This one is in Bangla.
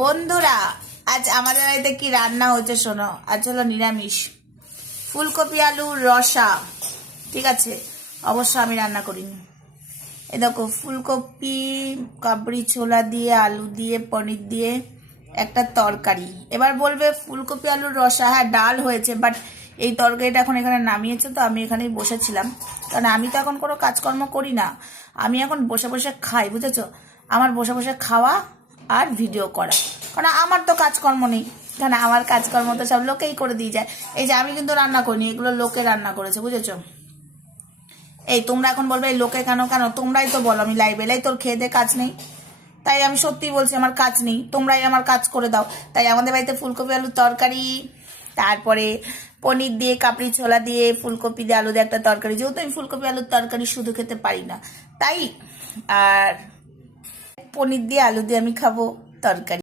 বন্ধুরা, আজ আমাদের বাড়িতে কি রান্না হচ্ছে শোনো। আজ হলো নিরামিষ, ফুলকপি আলুর রসা। ঠিক আছে, অবশ্য আমি রান্না করিনি। এ দেখো, ফুলকপি কাবড়ি ছোলা দিয়ে আলু দিয়ে পনির দিয়ে একটা তরকারি। এবার বলবে ফুলকপি আলুর রসা, হ্যাঁ ডাল হয়েছে, বাট এই তরকারিটা এখন এখানে নামিয়েছে, তো আমি এখানেই বসেছিলাম। কারণ আমি তো এখন কোনো কাজকর্ম করি না, আমি এখন বসে বসে খাই, বুঝেছো। আমার বসে বসে খাওয়া আর ভিডিও করা, কারণ আমার তো কাজকর্ম নেই। কারণ আমার কাজকর্ম তো সব লোকেই করে দিয়ে যায়। এই যে আমি কিন্তু রান্না করিনি, এগুলো লোকে রান্না করেছে, বুঝেছো। এই তোমরা এখন বলবে এই লোকে কেন কেন, তোমরাই তো বলো আমি লাইভ এলাই, তোর খেয়ে দে কাজ নেই। তাই আমি সত্যি বলছি, আমার কাজ নেই, তোমরাই আমার কাজ করে দাও। তাই আমাদের বাড়িতে ফুলকপি আলুর তরকারি, তারপরে পনির দিয়ে কাবড়ি ছোলা দিয়ে ফুলকপি দিয়ে আলু দিয়ে একটা তরকারি। যেহেতু আমি ফুলকপি আলুর তরকারি শুধু খেতে পারি না, তাই আর পনির দিয়ে আলু দিয়ে আমি খাবো তরকারি।